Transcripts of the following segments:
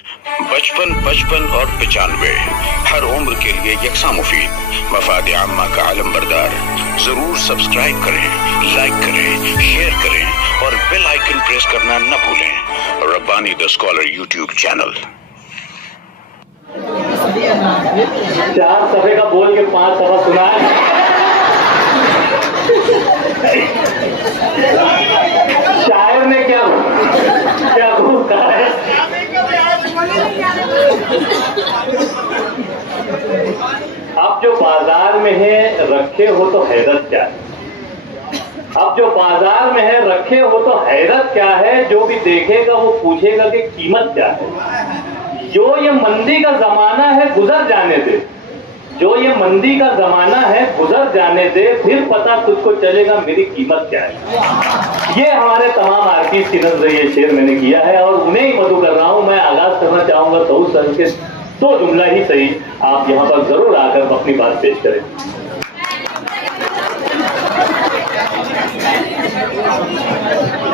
55, 55 और 95 हर उम्र के लिए यकसा मुफीद। मफाद आम्मा का आलम बरदार। जरूर सब्सक्राइब करें, लाइक करें, शेयर करें और बेल आइकन प्रेस करना न भूलें। Rabbani the scholar YouTube channel. 4 सफ़े का बोल के 5 सफ़ा सुना है। शायर ने क्या कहा है? अब जो बाजार में है रखे हो तो हैरत क्या है। अब जो बाजार में है रखे हो तो हैरत क्या है। जो भी देखेगा वो पूछेगा कि कीमत क्या है। जो ये मंदी का जमाना है गुजर जाने दे। जो ये मंदी का जमाना है गुजर जाने दे, फिर पता तुझको चलेगा मेरी कीमत क्या है। ये हमारे तमाम आर्टिस्ट की नजर ये शेर मैंने किया है और उन्हें ही मधु कर रहा हूं। मैं आगाज करना चाहूंगा तो सर के 2 जुमला ही सही आप यहां पर जरूर आकर अपनी बात पेश करें।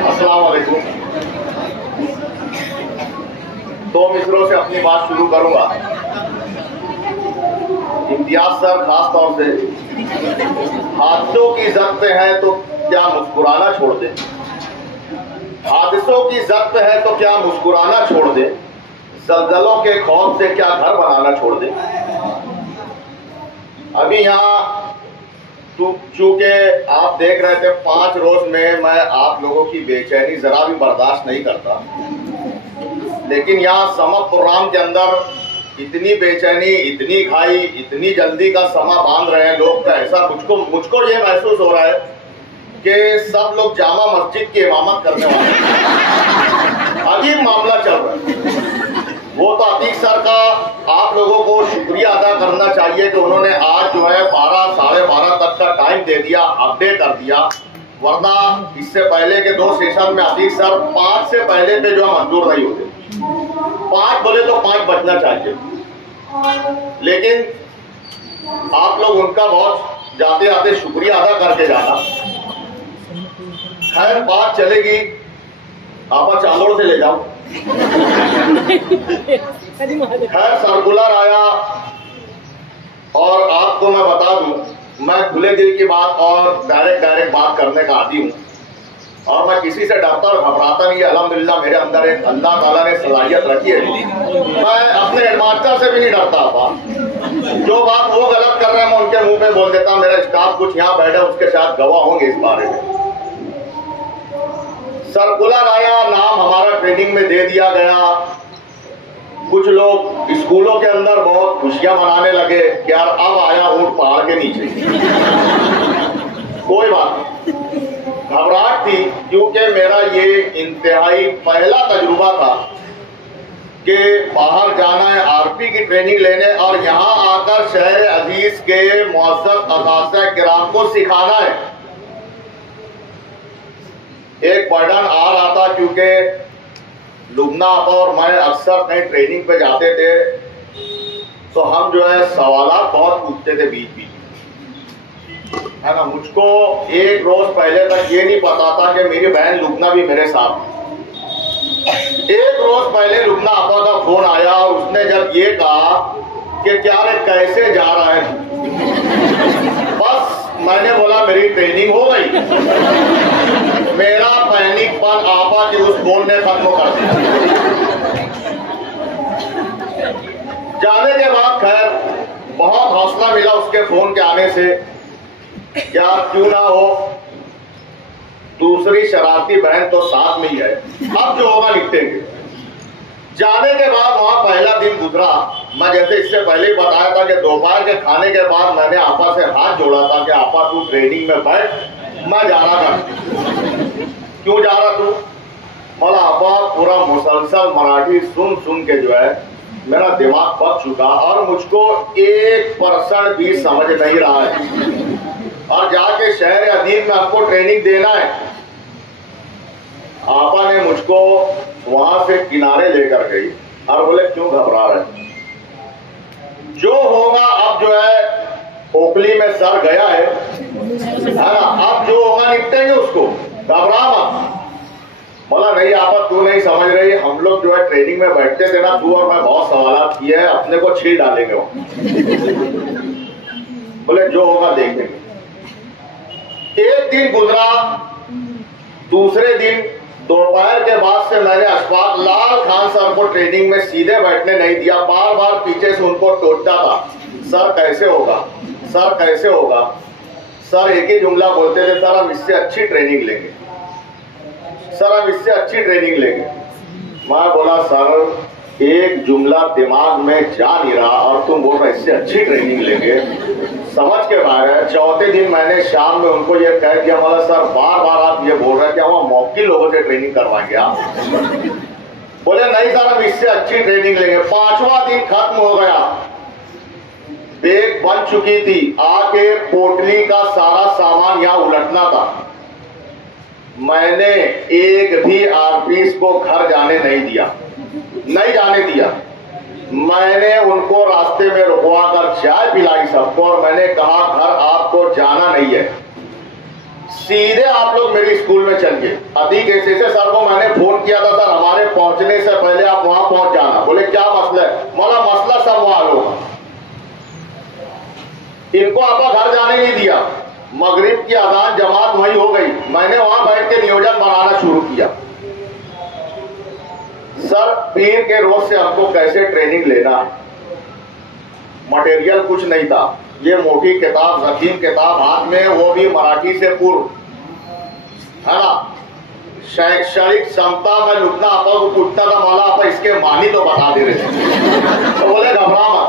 अस्सलाम वालेकुम। 2 मिसरों से अपनी बात शुरू करूंगा। इम्तियाज सर खास तौर से हादसों की जद पे है तो क्या मुस्कुराना छोड़ दे। हादसों की जद पे है तो क्या मुस्कुराना छोड़ दे। जल्जलों के खौफ से क्या घर बनाना छोड़ दे। अभी यहाँ चूंकि आप देख रहे थे 5 रोज में मैं आप लोगों की बेचैनी जरा भी बर्दाश्त नहीं करता, लेकिन यहाँ समक प्रोग्राम के अंदर इतनी बेचैनी, इतनी घाई, इतनी जल्दी का समा बांध रहे हैं लोग का ऐसा मुझको ये महसूस हो रहा है कि सब लोग जामा मस्जिद की इमामत करने वाले हैं। अजीब मामला चल रहा है। वो तो अतीक सर का आप लोगों को शुक्रिया अदा करना चाहिए कि उन्होंने आज जो है 12, साढ़े 12 तक का टाइम दे दिया, अपडेट कर दिया। वरना इससे पहले के 2 सेशन में अतीक सर 5 से पहले पे जो मंजूर नहीं होते। 5 बोले तो 5 बजना चाहिए, लेकिन आप लोग उनका बहुत जाते आते शुक्रिया अदा करके जाना। खैर बात चलेगी, आपा चांदोड़ से ले जाओ। खैर सर्कुलर आया और आपको मैं बता दूं, मैं खुले दिल की बात और डायरेक्ट बात करने का आदी हूं और मैं किसी से डरता और घबराता नहीं है। अल्हम्दुलिल्लाह मेरे अंदर एक अल्लाह ताला ने सलाहियत रखी है। मैं अपने हेडमास्टर से भी नहीं डरता था। जो बात वो गलत कर रहे हैं मैं उनके मुंह पे बोल देता। मेरा स्टाफ कुछ यहाँ बैठे उसके साथ गवाह होंगे इस बारे में। सर्कुलर आया, नाम हमारा ट्रेनिंग में दे दिया गया। कुछ लोग स्कूलों के अंदर बहुत खुशियां मनाने लगे कि यार अब आया ऊंट पहाड़ के नीचे। कोई बात नहीं, घबराहट थी क्योंकि मेरा ये इंतहाई पहला तजुर्बा था कि बाहर जाना है आरपी की ट्रेनिंग लेने और यहाँ आकर शहर अजीज के मुअज़्ज़ज़ असातिज़ा किराम को सिखाना है। एक बर्डन आ रहा था क्योंकि लुबना आपा और मैं अक्सर कहीं ट्रेनिंग पे जाते थे तो हम जो है सवालात बहुत पूछते थे बीच है ना। मुझको एक रोज पहले तक ये नहीं पता था कि मेरी बहन लुबना भी मेरे साथ। एक रोज पहले लुबना आपा का फोन आया और उसने जब ये कहा कि क्या रे कैसे जा रहा है, बस मैंने बोला मेरी ट्रेनिंग हो गई। मेरा पैनिकपन आपा की उस फोन ने खत्म कर दिया। जाने के बाद खैर बहुत हौसला मिला उसके फोन के आने से। क्या क्यों ना हो, दूसरी शरारती बहन तो साथ में ही है, अब जो होगा निपटेंगे। जाने के बाद वहां पहला दिन गुजरा। मैं जैसे इससे पहले ही बताया था कि दोपहर के खाने के बाद मैंने आपा से हाथ जोड़ा था कि आपा तू ट्रेनिंग में बैठ, मैं जा रहा था। क्यों जा रहा तू? बोला आपा पूरा मुसलसल मराठी सुन के जो है मेरा दिमाग पक चुका और मुझको 1% भी समझ नहीं रहा है और जाके शहर अदीब में हमको ट्रेनिंग देना है। आपा ने मुझको वहां से किनारे लेकर गई और बोले क्यों घबरा रहे, जो होगा अब जो है ओखली में सर गया है ना, अब जो होगा निपटेंगे उसको, घबरा मत। बोला नहीं आपा तू नहीं समझ रही, हम लोग जो है ट्रेनिंग में बैठते थे ना, तू और मैं बहुत सवाल किए हैं, अपने को छील डालेंगे वो। बोले जो होगा देखेंगे। एक दिन गुजरा, दूसरे दिन दोपहर के बाद से मैंने अशफाक लाल खान सर को ट्रेनिंग में सीधे बैठने नहीं दिया, बार बार पीछे से उनको टोकता था, सर कैसे होगा, सर कैसे होगा। सर एक ही जुमला बोलते थे, सर हम इससे अच्छी ट्रेनिंग लेंगे, सर हम इससे अच्छी ट्रेनिंग लेंगे। मैं बोला सर एक जुमला दिमाग में जा नहीं रहा और तुम बोल रहे इससे अच्छी ट्रेनिंग लेंगे, समझ के बाहर है। चौथे दिन मैंने शाम में उनको ये कह दिया, बोला सर बार बार आप ये बोल रहे हैं कि हम मौकी लोगों से ट्रेनिंग करवाएंगे आप। बोले नहीं सर हम इससे अच्छी ट्रेनिंग लेंगे। पांचवा दिन खत्म हो गया, बैग बन चुकी थी, आके पोटली का सारा सामान यहाँ उलटना था। मैंने एक भी आरपीएस को घर जाने नहीं दिया, नहीं जाने दिया। मैंने उनको रास्ते में रुकवा कर चाय पिलाई सबको और मैंने कहा घर आपको जाना नहीं है, सीधे आप लोग मेरी स्कूल में चलिए। अतीक ऐसे सर को मैंने फोन किया था, सर हमारे पहुंचने से पहले आप वहां पहुंच जाना। बोले क्या मसला है? बोला मसला सब वहां होगा। इनको आपा घर जाने नहीं दिया। मगरिब की अजान जमात वही हो गई, मैंने वहां बैठ के नियोजन बनाना शुरू किया। सर पीर के रोज से हमको कैसे ट्रेनिंग लेना है, मटेरियल कुछ नहीं था। ये मोटी किताब, रकीम किताब हाथ में, वो भी मराठी से पूर्व, है ना। शैक्षणिक क्षमता में लुटना आपा को पूछता था, मौला आपा इसके मानी तो बता दे रहे थे। तो बोले घबरा मत।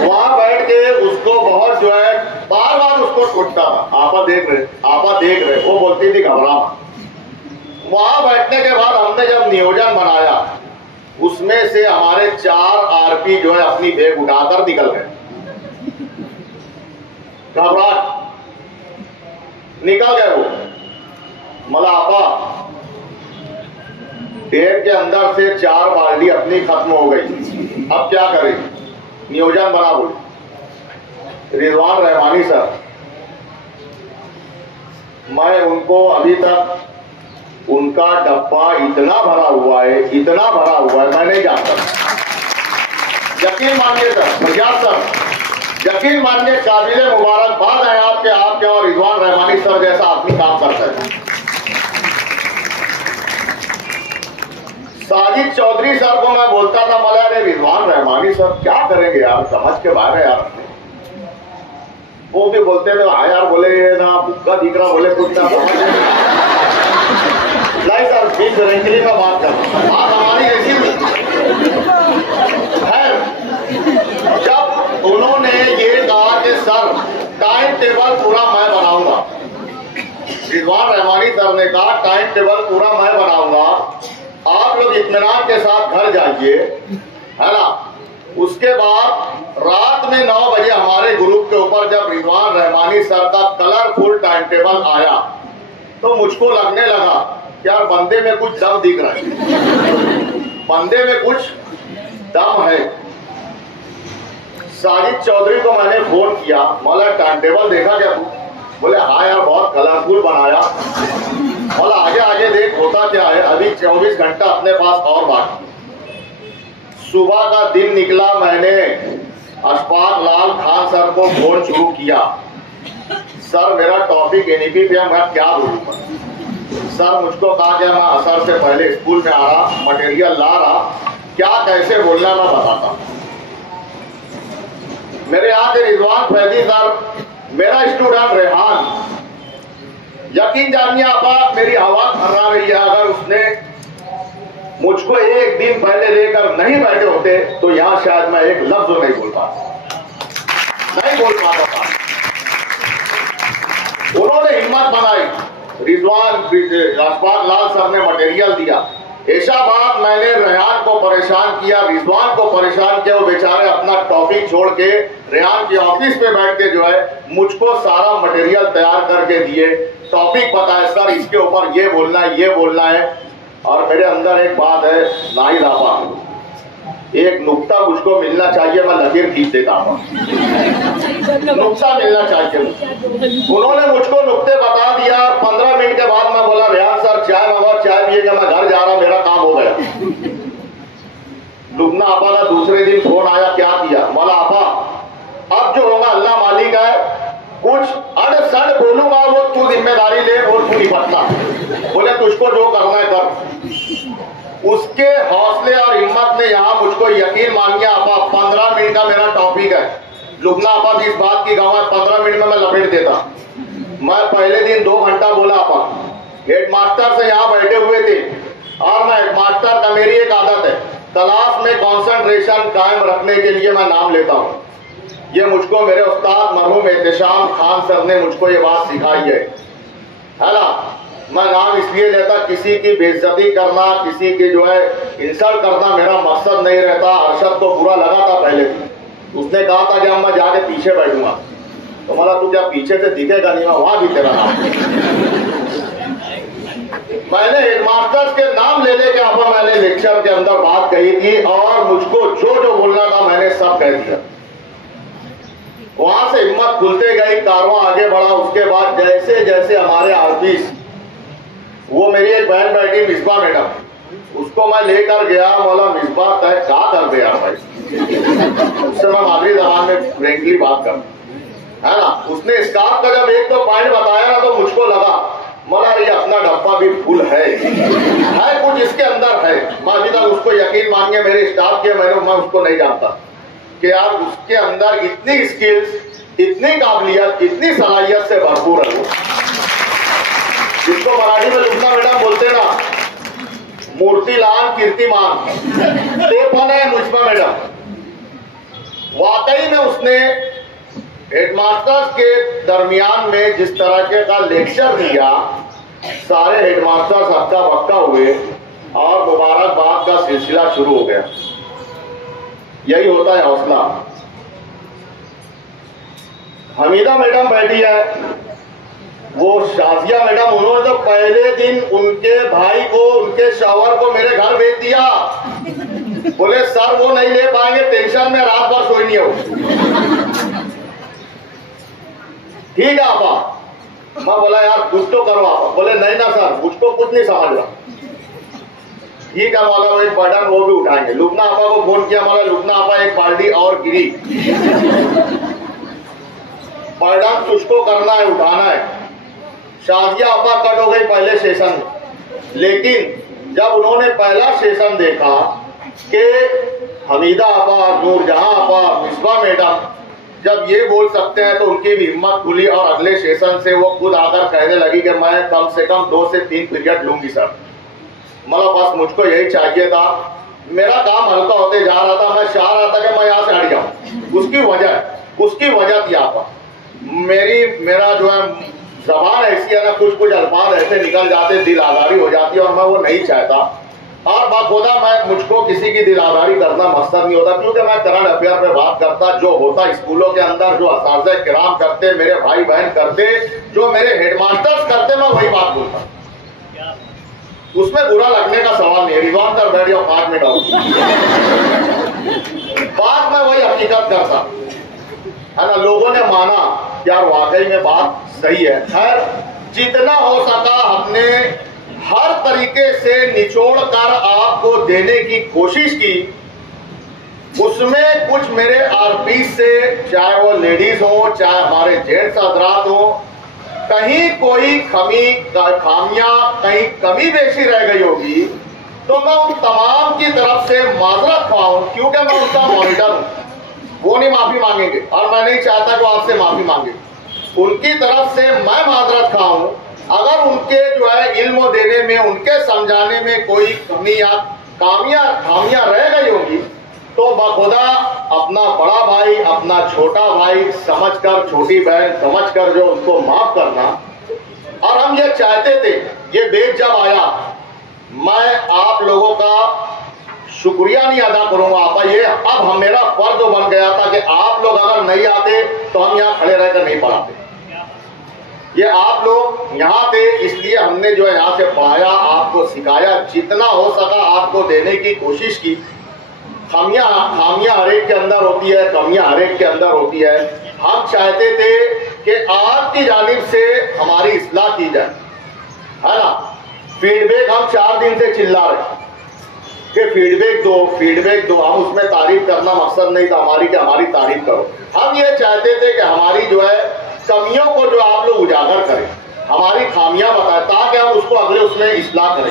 वहां बैठ के उसको बहुत जो है बार बार उसको टूटता था, आपा देख रहे, आपा देख रहे, वो बोलती थी घबरा मत। वहां बैठने के बाद हमने जब नियोजन बनाया, उसमें से हमारे 4 आरपी जो है अपनी बैग उठाकर निकल गए, घबराहट निकल गए वो। मला आपा बैग के अंदर से 4 बाल्टी अपनी खत्म हो गई, अब क्या करें? नियोजन बना बोले रिजवान रहमानी सर, मैं उनको अभी तक उनका डब्बा इतना भरा हुआ है, इतना भरा हुआ है, मैं नहीं जानता। यकीन मानिए सर, प्रयास सर, यकीन मानिए, काबिल मुबारकबाद है आपके और रिजवान रहमानी सर जैसा आदमी काम करता है। साजिद चौधरी सर को मैं बोलता था, मला अरे रिजवान रहमानी सर क्या करेंगे यार, समझ के बाहर है यार। वो भी बोलते थे हाँ यार, बोले ये ना भुक्का दिख रहा, बोले कुछ ना समझ नहीं सर, बीच फ्रेंकली में बात कर, बात हमारी ऐसी है। जब उन्होंने ये कहा कि सर टाइम टेबल पूरा मैं बनाऊंगा, रिजवान रहमानी सर ने कहा टाइम टेबल पूरा मैं बनाऊंगा, आप लोग इत्मीनान के साथ घर जाइए, है ना। उसके बाद रात में 9 बजे हमारे ग्रुप के ऊपर जब रिजवान रहमानी सर का कलरफुल टाइम टेबल आया, तो मुझको लगने लगा यार बंदे में कुछ दम दिख रहा है, बंदे में कुछ दम है। साजिद चौधरी को मैंने फोन किया, मौला टाइम टेबल देखा क्या तू? बोले हाँ यार बहुत कलरफुल बनाया। मौला आगे आगे देख होता क्या है, अभी 24 घंटा अपने पास और बाकी। सुबह का दिन निकला, मैंने अशफाक लाल खान सर को फोन शुरू किया, सर मेरा टॉपिक एनईपी पे मैं क्या बोलूंगा। सर मुझको कहा गया मैं असर से पहले स्कूल में आ रहा, मटेरियल ला रहा, क्या कैसे बोलना मैं बताता। मेरे यहाँ के रिजवान फैदी सर, मेरा स्टूडेंट रेहान, यकीन जानिए आपा मेरी आवाज फर्रा रही है, अगर उसने मुझको एक दिन पहले लेकर नहीं बैठे होते तो यहां शायद मैं एक लफ्ज नहीं बोल पाता, नहीं बोल पाता था। उन्होंने हिम्मत बनाई, रिजवान अशफाक लाल सर ने मटेरियल दिया। ऐसा बात मैंने रेहान को परेशान किया, रिजवान को परेशान किया, वो बेचारे अपना टॉपिक छोड़ के रेहान के ऑफिस पे बैठ के जो है मुझको सारा मटेरियल तैयार करके दिए, टॉपिक बताए, सर इसके ऊपर ये बोलना है, ये बोलना है। और मेरे अंदर एक बात है, नाहिद आपा एक नुक्ता मुझको मिलना चाहिए, मैं लकीर खींच देता हूँ। नुक्ता मिलना चाहिए। उन्होंने मुझको नुक्ते बता दिया। 15 मिनट के बाद मैं बोला रेहान सर चाय मंगाओ, चाय पिएगा, मैं घर जा रहा, मेरा काम हो गया। लुबना आपा का दूसरे दिन फोन आया, क्या किया? बोला आपा अब जो होगा अल्लाह मालिक है, कुछ अड़ बोलूंगा वो तू जिम्मेदारी ले और तू निपटना। बोले तुझको जो करना है कर। उसके हौसले और हिम्मत ने यहाँ मुझको यकीन मानिया आपा। 15 मिनट का मेरा टॉपिक है। लुबना आपा भी इस बात की गवाह, 15 मिनट में मैं लपेट देता। मैं पहले दिन 2 घंटा बोला आपा। हेडमास्टर से यहाँ बैठे हुए थे और मैं हेडमास्टर का, मेरी एक आदत है क्लास में कंसंट्रेशन कायम रखने के लिए मैं नाम लेता हूँ। ये मुझको मेरे उस्ताद मरहूम एहतशाम खान सर ने मुझको ये बात सिखाई है ना। मैं नाम इसलिए लेता, किसी की बेइज्जती करना, किसी की जो है इंसल्ट करना मेरा मकसद नहीं रहता। अरशद को बुरा लगा था पहले, उसने कहा था कि अब मैं जाके पीछे बैठूंगा, तो मला तू क्या पीछे से दिखेगा नहीं, वहां भी तेरा नाम। मैंने हेडमास्टर्स के नाम ले लेके आपा मैंने लेक्चर के अंदर बात कही थी और मुझको जो जो बोलना था मैंने सब कह दिया। वहां से हिम्मत खुलते गई, कारवां आगे बढ़ा। उसके बाद जैसे जैसे हमारे आर्टिस्ट, वो मेरी एक बहन बैठी मिसबा मैडम, उसको मैं लेकर गया, बोला मिसबा तय क्या कर दे यार भाई। उससे मैं मादरी जबान में फ्रेंकली बात कर, है ना। उसने स्कार्फ का जब 1-2 पॉइंट बताया ना तो मुझको लगा मला ये अपना डब्बा भी फुल है कुछ इसके अंदर है। मैं अभी तक उसको यकीन मानिए मेरे स्टाफ के, मैं उसको नहीं जानता कि यार उसके अंदर इतनी स्किल्स, इतनी काबिलियत, इतनी सलाहियत से भरपूर है वो, जिसको मराठी में लुबना मैडम बोलते ना, मूर्तिलाल कीर्तिमान, ते पण है मुझबा मैडम। वाकई में उसने हेडमास्टर्स के दरमियान में जिस तरह का लेक्चर दिया, सारे हेडमास्टर्स हक्का बक्का हुए और मुबारकबाद का सिलसिला शुरू हो गया। यही होता है हौसला। हमीदा मैडम बैठी है, वो शाजिया मैडम, उन्होंने तो पहले दिन उनके भाई को, उनके शौहर को मेरे घर भेज दिया। बोले सर वो नहीं ले पाएंगे, टेंशन में रात भर सोई नहीं हो। ठीक है आपा। मैं बोला यार कुछ तो करो आपा। बोले नहीं ना सर मुझको कुछ नहीं समझ रहा। ठीक है वाला वो एक बटन वो भी उठाएंगे। लुबना आपा को फोन किया, बोला लुबना आपा एक बाल्टी और गिरी, बटन तुझको करना है, उठाना है। शाजिया आपा कट हो गई पहले सेशन में, लेकिन जब उन्होंने पहला सेशन देखा कि हमीदा आपा, नूरजहां आपा, मिसबा मैडम जब ये बोल सकते हैं तो उनकी भी हिम्मत खुली और अगले सेशन से वो खुद आकर कहने लगी कि मैं कम से कम 2 से 3 पीरियड लूंगी सर। मतलब बस मुझको यही चाहिए था। मेरा काम हल्का होते जा रहा था, मैं चाह रहा था कि मैं यहाँ से हट जाऊं। उसकी वजह थी आपा, मेरा जो है जबान ऐसी है ना, कुछ अल्फाज ऐसे निकल जाते, दिल आजारी हो जाती है और मैं वो नहीं चाहता। और बाखुदा मैं मुझको किसी की दिल आजारी करना मकसद नहीं होता, क्योंकि मैं करंट अफेयर पे बात करता, जो होता स्कूलों के अंदर, जो असातिज़ा किराम करते, मेरे भाई बहन करते, जो मेरे हेडमास्टर्स करते, मैं वही बात बोलता। उसमें बुरा लगने का सवाल नहीं। रिजवान कर बैठ जाओ 5 मिनट और बात में वही हकीकत करता है ना। लोगों ने माना यार वाकई में बात सही है। खैर जितना हो सका हमने हर तरीके से निचोड़ कर आपको देने की कोशिश की। उसमें कुछ मेरे आरपी से, चाहे वो लेडीज हो चाहे हमारे जेंट्स हजरात हो, कहीं कोई खामियां, कहीं कमी बेशी रह गई होगी तो मैं उन तमाम की तरफ से माजरत ख्वाह, क्योंकि मैं उनका मॉनिटर हूं। वो नहीं माफी मांगेंगे और मैं नहीं चाहता कि वो आपसे माफी मांगे। उनकी तरफ से मैं माजरत ख्वाह हूं। अगर उनके जो है इल्म देने में, उनके समझाने में कोई कमी या खामियां रह गई होगी तो बखुदा अपना बड़ा भाई, अपना छोटा भाई समझकर, छोटी बहन समझकर जो उनको माफ करना। और हम ये चाहते थे, ये देश जब आया, मैं आप लोगों का शुक्रिया नहीं अदा करूंगा आपा, ये अब मेरा फर्ज बन गया था कि आप लोग अगर नहीं आते तो हम यहाँ खड़े रहकर नहीं पढ़ाते। ये आप लोग यहाँ थे इसलिए हमने जो है यहाँ से पढ़ाया, आपको सिखाया, जितना हो सका आपको देने की कोशिश की। खामियां हर एक के अंदर होती है, कमियां हर एक के अंदर होती है। हम चाहते थे कि आपकी जानिब से हमारी इस्लाह की जाए, है ना। फीडबैक हम 4 दिन से चिल्ला रहे कि फीडबैक दो। हम उसमें तारीफ करना मकसद नहीं था हमारी कि हमारी तारीफ करो। हम ये चाहते थे कि हमारी जो है कमियों को जो आप लोग उजागर करें, हमारी खामियां बताएं, ताकि हम उसको अगले उसमें इस्लाह करें।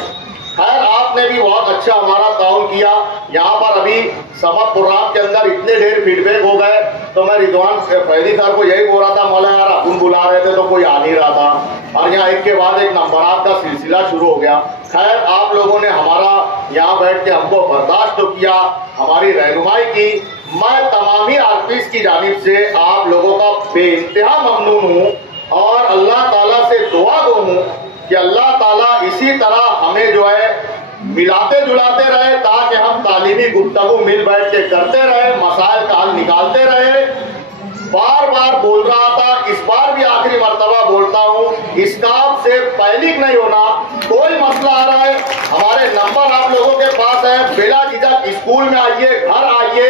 खैर, आपने भी बहुत अच्छा हमारा ताउन किया। यहाँ पर अभी समत प्रोग्राम के अंदर इतने ढेर फीडबैक हो गए, तो मैं रिजवान फैदी सर को यही बोल रहा था, मौला यार अपन बुला रहे थे तो कोई आ नहीं रहा था, और यहाँ एक के बाद एक नंबरात का सिलसिला शुरू हो गया। खैर, आप लोगों ने हमारा यहाँ बैठ के हमको बर्दाश्त तो किया, हमारी रहनुमाई की। मैं तमामी आर्टिस्ट की जानिब से आप लोगों का बेइंतहा ममनून हूँ और अल्लाह ताला से दुआ गो हूँ कि अल्लाह ताला इसी तरह हमें जो है मिलाते जुलाते रहे, ताकि हम तालीमी गुफ्तगू मिल बैठ के करते रहे, मसाइल का हल निकालते रहे। बार बार बोल रहा था, इस बार भी आखिरी मर्तबा बोलता हूँ, स्टाफ से पैनिक नहीं होना। कोई मसला आ रहा है, हमारे नंबर आप लोगों के पास है, बेला झिझक स्कूल में आइए, घर आइए,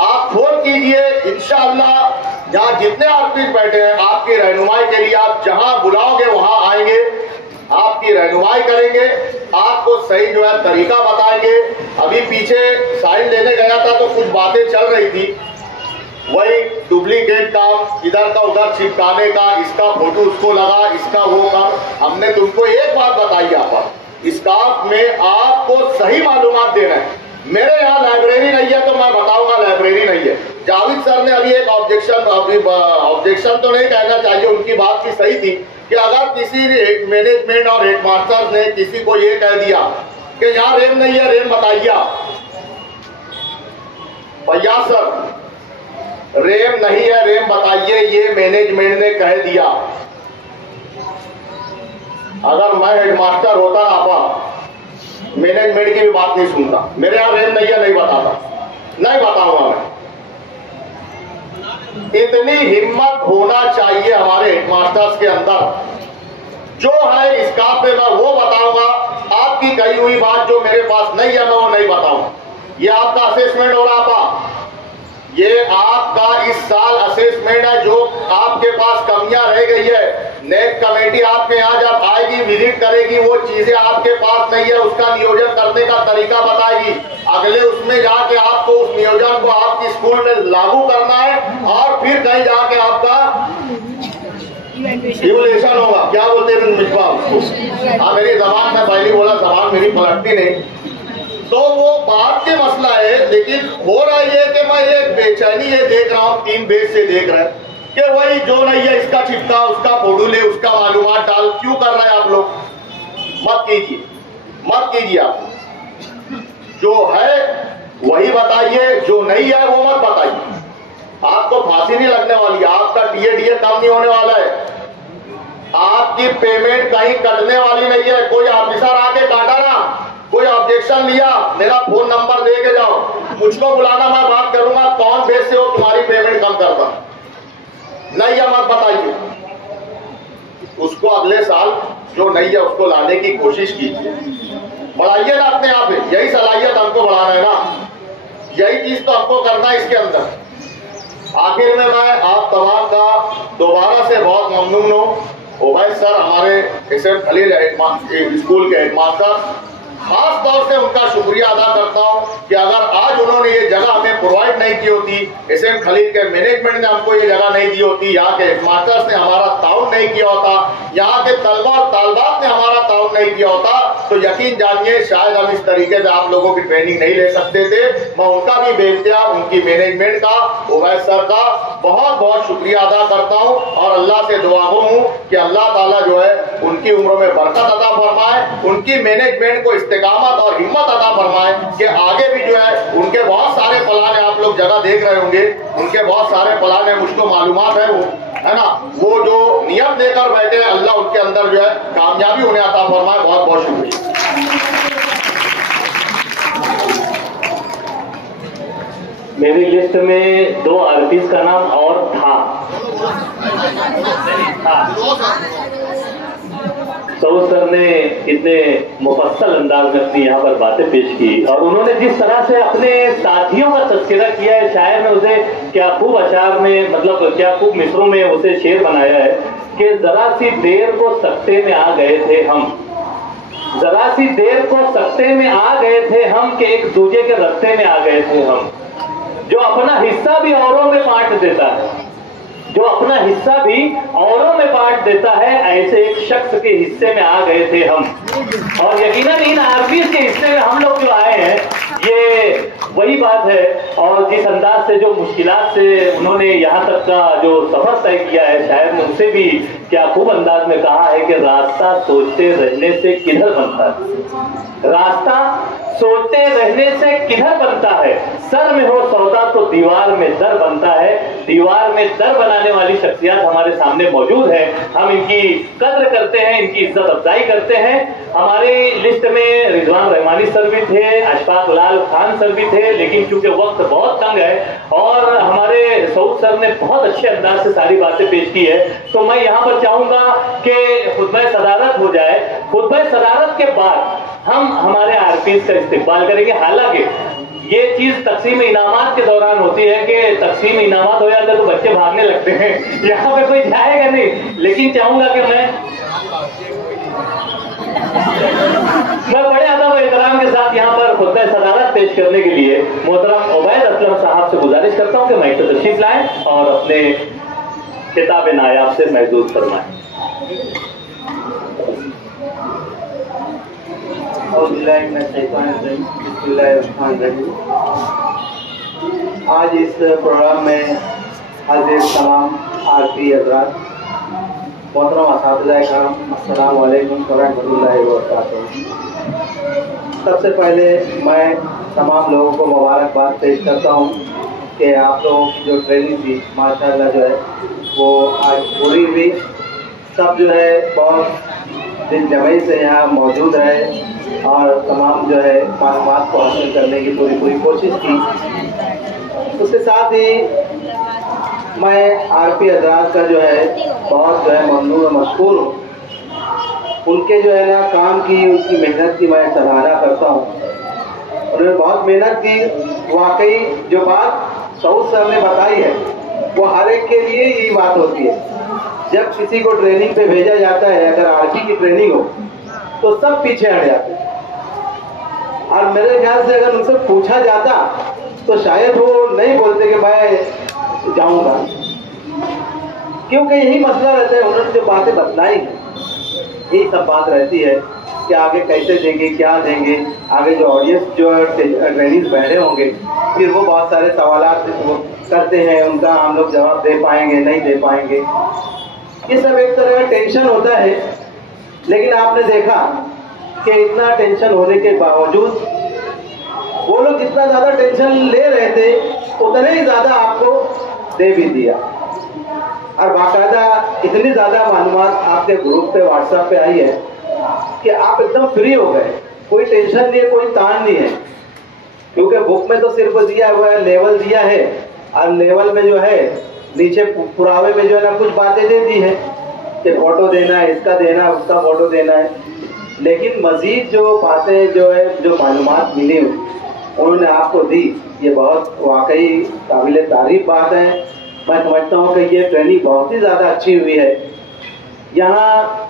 आप फोन कीजिए। इंशाअल्लाह जहाँ जितने आर्टिस्ट बैठे हैं, आपकी रहनुमाई के लिए आप जहाँ बुलाओगे वहां आएंगे, आपकी रहनुमाई करेंगे, आपको सही जो है तरीका बताएंगे। अभी पीछे साइन लेने गया था तो कुछ बातें चल रही थी, वही डुप्लीकेट काम, इधर का उधर चिपकाने का, इसका फोटो उसको लगा, इसका वो कर। हमने तुमको एक बात बताई, यहाँ पर स्टाफ में आपको सही मालूमात देना है। मेरे यहाँ लाइब्रेरी नहीं है तो मैं बताऊंगा लाइब्रेरी नहीं है। जावेद सर ने अभी एक ऑब्जेक्शन तो नहीं कहना चाहिए, उनकी बात की सही थी कि अगर किसी मैनेजमेंट और हेडमास्टर ने किसी को ये कह दिया कि यहाँ रेम नहीं है, रेम बताइए। भैया सर, रेम नहीं है, रेम बताइए, ये मैनेजमेंट ने कह दिया। अगर मैं हेडमास्टर होता ना आपा, मैनेजमेंट की भी बात नहीं सुनता। मेरे यहाँ रेम नहीं है, नहीं बताता, नहीं बताऊंगा मैं। इतनी हिम्मत होना चाहिए हमारे हेडमास्टर्स के अंदर। जो है इसका पे मैं वो बताऊंगा, आपकी कही हुई बात जो मेरे पास नहीं है मैं वो नहीं बताऊंगा। ये आपका असेसमेंट हो रहा था, ये आपका इस साल असेसमेंट है, जो आपके पास कमियां रह गई है। नेक कमेटी आपके यहाँ जब आएगी, विजिट करेगी, वो चीजें आपके पास नहीं है, उसका नियोजन करने का तरीका बताएगी। अगले उसमें जाके आपको उस नियोजन को आपकी स्कूल में लागू करना है, और फिर कहीं जाके आपका इवोल्यूशन होगा। क्या बोलते हैं मिसबा उसको? हाँ, मेरी जबान में पहली बोला, जबान मेरी पलटती नहीं, तो वो बात के मसला है। लेकिन हो रहा है कि मैं एक बेचैनी ये देख रहा हूँ, 3 बेच से देख रहे हैं कि वही जो नहीं है इसका चिपका, उसका फोटो ले, उसका मालूमात डाल। क्यों कर रहे हैं आप लोग? मत कीजिए, मत कीजिए। आप जो है वही बताइए, जो नहीं है वो मत बताइए। आपको फांसी नहीं लगने वाली, आपका टीए कम नहीं होने वाला है, आपकी पेमेंट कहीं कटने वाली नहीं है। कोई ऑफिसर आके काटा ना, कोई ऑब्जेक्शन लिया, मेरा फोन नंबर दे के जाओ, मुझको बुलाना, मैं बात करूंगा कौन बेस से हो तुम्हारी पेमेंट कम करता। नहीं है मत बताइए। उसको अगले साल जो नहीं है उसको लाने की कोशिश कीजिए, बढ़ाइए ना अपने आप में। यही सलाहियत हमको बढ़ाना है ना, यही चीज तो हमको करना है इसके अंदर। आखिर में मैं आप तमाम का दोबारा से बहुत ममनून हूँ। ओवैस सर हमारे एसएम खलील स्कूल के हेडमास्टर, खास तौर से उनका शुक्रिया अदा करता हूं कि अगर आज उन्होंने ये जगह हमें प्रोवाइड नहीं की होती, एसएम खलील के मैनेजमेंट ने हमको ये जगह नहीं दी होती, यहाँ के हेडमास्टर्स ने हमारा ताउन नहीं किया होता, यहाँ के तलबा और तालबात ने हमारा ताउन नहीं किया होता, तो यकीन जानिए शायद हम इस तरीके से आप लोगों की ट्रेनिंग नहीं ले सकते थे। मैं उनका भी बेइंतहा, उनकी मैनेजमेंट का, ओवैस सर का बहुत बहुत शुक्रिया अदा करता हूँ, और अल्लाह से दुआ हूँ कि अल्लाह ताला जो है उनकी उम्रों में बरकत अता फरमाए, उनकी मैनेजमेंट को इस्तेकामत और हिम्मत अता फरमाए कि आगे भी जो है उनके बहुत सारे प्लान है। आप लोग जगह देख रहे होंगे, उनके बहुत सारे प्लान है, मुझको मालूमात है, वो है ना, वो जो नियत लेकर बैठे हैं, अल्लाह उनके अंदर जो है कामयाबी उन्हें अता फरमाए। बहुत बहुत शुक्रिया। मेरी लिस्ट में 2 आर्टिस्ट का नाम और था। सऊद सर ने इतने मुफस्सल अंदाज में अपनी यहाँ पर बातें पेश की और उन्होंने जिस तरह से अपने साथियों का तस्करा किया है, शायर ने उसे क्या खूब अशार में, मतलब क्या खूब मिसरों में उसे शेर बनाया है कि जरा सी देर को सख्ते में आ गए थे हम, जरा सी देर को सख्ते में आ गए थे हम कि एक दूजे के रस्ते में आ गए थे हम। जो अपना हिस्सा भी औरों में बांट देता है, जो अपना हिस्सा भी औरों में बांट देता है, ऐसे एक शख्स के हिस्से में आ गए थे हम। और यकीनन इन आरपीएस के हिस्से में हम लोग जो आए हैं, ये वही बात है। और जिस अंदाज से, जो मुश्किलात से उन्होंने यहाँ तक का जो सफर तय किया है, शायद ने उसे भी क्या खूब अंदाज में कहा है कि रास्ता सोचते रहने से किधर बनता है, रास्ता सोचते रहने से किधर बनता है, सर में हो सौदा तो दीवार में दर बनता है। दीवार में दर बनाने वाली शख्सियत हमारे सामने मौजूद है, हम इनकी कद्र करते हैं, इनकी इज्जत अफजाई करते हैं। हमारी लिस्ट में रिजवान रहमानी सर भी थे, अशफाक लाल खान सर भी थे, लेकिन चूंकि वक्त बहुत तंग है और हमारे सऊद सर ने बहुत अच्छे अंदाज से सारी बातें पेश की है, तो मैं यहाँ पर चाहूंगा कि खुतबा सदारत हो जाए। खुतबा सदारत के बाद हम हमारे आरपीएस का इस्तेमाल करेंगे। हालांकि ये चीज तकसीम इनामात के दौरान होती है कि तकसीम इनामात हो जाता है तो बच्चे भागने लगते हैं, यहाँ पे कोई जाएगा नहीं। लेकिन चाहूंगा कि मैं बड़े अदब और एहतराम के साथ यहाँ पर खुतबा सदारत पेश करने के लिए मोहतरम उबैद असलम साहब से गुजारिश करता हूँ कि माइक पे तशरीफ लाएं और अपने खिताब नायाब से महसूस फरमाएं। आज इस प्रोग्राम में हाजिर तमाम आरपी हज़रात, मोहतरम असातिज़ा-ए-किराम, अस्सलाम वालेकुम व रहमतुल्लाहि व बरकातुहू। सबसे पहले मैं तमाम लोगों को मुबारकबाद पेश करता हूँ कि आप लोगों की जो ट्रेनिंग थी माशाअल्लाह जो है वो आज पूरी हुई। सब जो है बहुत दिल जमई से यहाँ मौजूद रहे और तमाम जो है मालूमात को हासिल करने की पूरी कोशिश की। उसके साथ ही मैं आरपी हज़रात का जो है बहुत जो है ममनून और मशकूर हूँ। उनके जो है ना काम की, उनकी मेहनत की मैं सराहना करता हूँ। उन्होंने बहुत मेहनत की। वाकई जो बात सऊद सर ने बताई है वो हर एक के लिए यही बात होती है। जब किसी को ट्रेनिंग पे भेजा जाता है, अगर आरपी की ट्रेनिंग हो तो सब पीछे हट जाते हैं। और मेरे ख्याल से अगर उनसे पूछा जाता तो शायद वो नहीं बोलते कि मैं जाऊंगा, क्योंकि यही मसला रहता है। उन्होंने जो बातें बतलाई यही सब बात रहती है कि आगे कैसे देंगे, क्या देंगे। आगे जो ऑडियंस जो ट्रेनिंग बैठे होंगे फिर वो बहुत सारे सवालात करते हैं, उनका हम लोग जवाब दे पाएंगे नहीं दे पाएंगे। ये सब एक तरह का टेंशन होता है। लेकिन आपने देखा कि इतना टेंशन होने के बावजूद वो लोग जितना ज़्यादा टेंशन ले रहे थे उतने ही ज़्यादा आपको दे भी दिया। और बाकायदा इतनी ज़्यादा मालूमात आपके ग्रुप पे व्हाट्सएप पे आई है कि आप एकदम फ्री हो गए। कोई टेंशन नहीं है, कोई तान नहीं है, क्योंकि बुक में तो सिर्फ दिया हुआ है, लेवल दिया है और लेवल में जो है नीचे पुरावे में जो है ना कुछ बातें दे दी है कि फोटो देना है, इसका देना है, उसका फोटो देना है। लेकिन मजीद जो बातें जो है, जो मालूमात मिली उन्होंने आपको दी, ये बहुत वाकई काबिल तारीफ बात है। मैं समझता हूँ कि ये ट्रेनिंग बहुत ही ज़्यादा अच्छी हुई है। यहाँ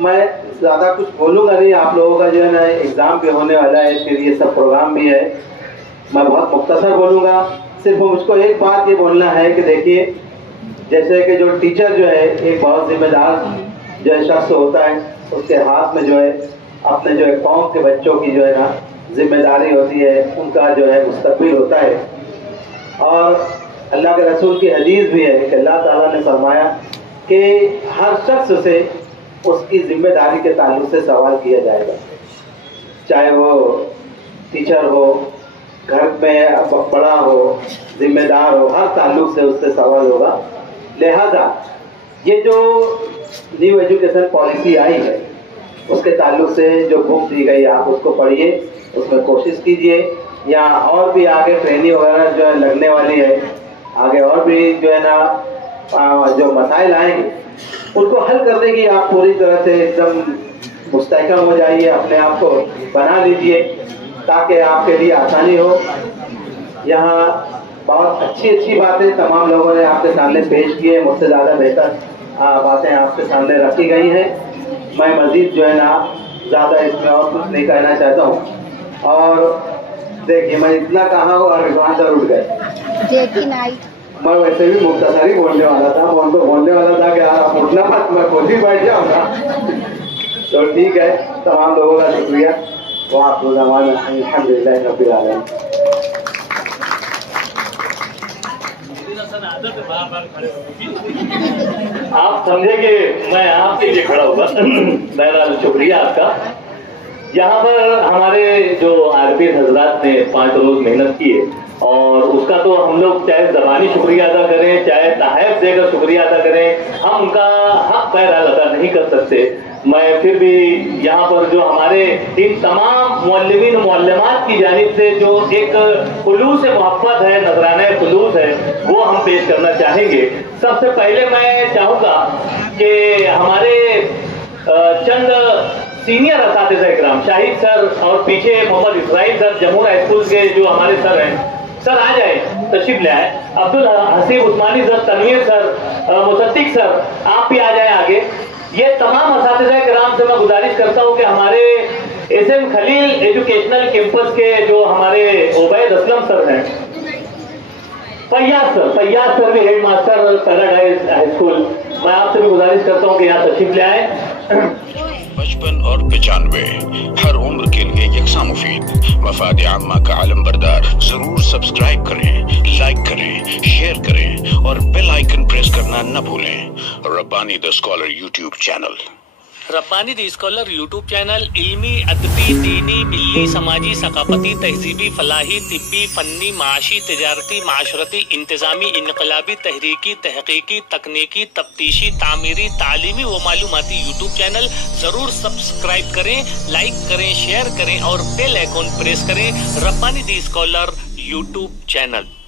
मैं ज़्यादा कुछ बोलूँगा नहीं, आप लोगों का जो है ना एग्ज़ाम भी होने वाला है, फिर ये सब प्रोग्राम भी है। मैं बहुत मुख्तसर बोलूँगा। सिर्फ मुझको एक बात ये बोलना है कि देखिए, जैसे कि जो टीचर जो है एक बहुत जिम्मेदार जो है शख्स होता है, उसके हाथ में जो है अपने जो है कौम के बच्चों की जो है ना जिम्मेदारी होती है, उनका जो है मुस्तकबिल होता है। और अल्लाह के रसूल की हदीस भी है कि अल्लाह ताला ने फरमाया कि हर शख्स से उसकी जिम्मेदारी के ताल्लुक से सवाल किया जाएगा, चाहे वो टीचर हो, घर में बड़ा हो, जिम्मेदार हो, हर ताल्लुक से उससे सवाल होगा। लिहाजा ये जो न्यू एजुकेशन पॉलिसी आई है उसके ताल्लुक से जो बुक दी गई आप उसको पढ़िए, उसमें कोशिश कीजिए। या और भी आगे ट्रेनिंग वगैरह जो है लगने वाली है, आगे और भी जो है ना जो मसाइल आएंगे उनको हल करने की आप पूरी तरह से एकदम मुस्तहकम हो जाइए, अपने आप को बना लीजिए ताकि आपके लिए आसानी हो। यहाँ बहुत अच्छी बातें तमाम लोगों ने आपके सामने पेश की है, मुझसे ज़्यादा बेहतर बातें आपके सामने रखी गई हैं। मैं मजीद जो है ना ज़्यादा इसमें और कुछ नहीं कहना चाहता हूँ। और देखिए मैं इतना कहा हूँ और रिजवान सर उठ गए। मैं वैसे भी मुख्तसर ही बोलने वाला था, बोलने वाला था कि आप उठना मत, मैं खुद ही बैठ जाऊँगा। तो ठीक है, तमाम लोगों का शुक्रिया। अल्हम्दुलिल्लाह रब्बिल आलमीन। आप समझे कि मैं आपके लिए खड़ा हुआ। बहरहाल शुक्रिया आपका। यहाँ पर हमारे जो आरपीएस हजरात ने 5 रोज मेहनत की है और उसका तो हम लोग चाहे ज़बानी शुक्रिया अदा करें, चाहे तहफ़ देकर शुक्रिया अदा करें, हम उनका हक बहरहाल अदा नहीं कर सकते। मैं फिर भी यहाँ पर जो हमारे इन तमाम मुअल्लिमीन मुअल्लिमात की जानिब से जो एक खुलूस मोहब्बत है, नजराना खुलूस है, वो हम पेश करना चाहेंगे। सबसे पहले मैं चाहूँगा कि हमारे चंद सीनियर असातिज़ा इकराम, शाहिद सर और पीछे Mohammad Israil sir, Jamoor high school के जो हमारे सर हैं, सर आ जाए, तशरीफ ले आए। Abdul Haseeb Usmani sir, Tanveer sir, Musaddiq sir, आप भी आ जाए आगे। ये तमाम असातिज़ा इकराम से मैं गुजारिश करता हूँ कि हमारे एसएम खलील एजुकेशनल कैंपस के जो हमारे उबैद असलम सर हैं, फैयाज सर भी head master paradise high school, मैं आपसे भी गुजारिश करता हूँ कि यहाँ तशरीफ ले आए। 55 और 95 हर उम्र के लिए यकसा मुफीद। मफाद आम्मा का आलम बरदार। जरूर सब्सक्राइब करें, लाइक करें, शेयर करें और बेल आइकन प्रेस करना न भूलें। Rabbani the scholar YouTube channel. Rabbani the scholar YouTube channel इल्मी, अदबी, दीनी, मिल्ली, समाजी, सकाफती, तहजीबी, फलाही, तिब्बी, फन्नी, माशी, तिजारती, माशरती, इंतजामी, इनकलाबी, तहरीकी, तहकीकी, तकनीकी, तफ्तीशी, तामीरी, तालीमी व मालूमाती यूट्यूब चैनल जरूर सब्सक्राइब करें, लाइक करें, शेयर करें और बेल आइकन प्रेस करें। Rabbani the scholar YouTube channel.